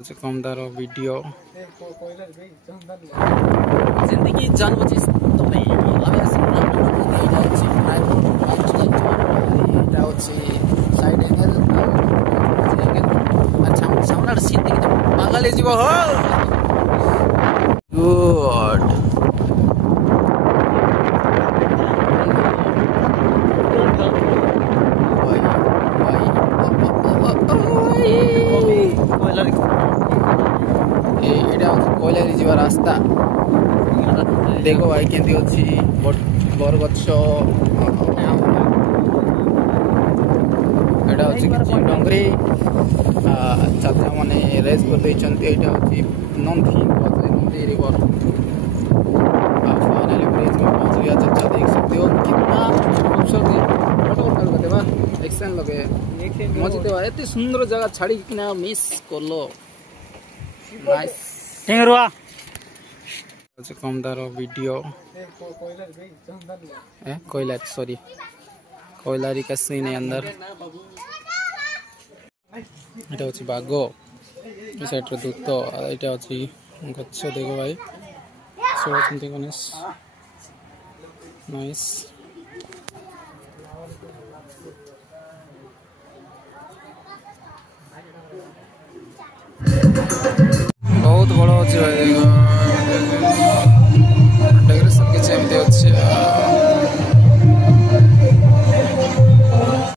कमदार video जिंदगी जान बची तो भाई अबे साइड एंगल अच्छा सामने सीन देखि पागल जीव हो गुड कोयलारी जीवा रास्ता देखो भाई केंती अच्छी बरगछ एटा अच्छी किछि डंगरी चाचा माने रेस कर दैछन्ती एटा अच्छी नंदी रिवर फाइनली ब्रिज में पहुंच गया चाचा देख सकते हो कितना खूबसूरत फोटो उठा देबा एक्शन लगे मजे देबा एते सुंदर जगह छाड़ी किना मिस करलो नाइस टेंगरुआ कमदार वीडियो कोयला सॉरी कोयलारी का सीन है अंदर एटा होची बागो ई साइड रे दूत एटा होची गच्छ देखो भाई सोचंती गणेश नाइस बहुत बड़ा अच्छी भाई देखो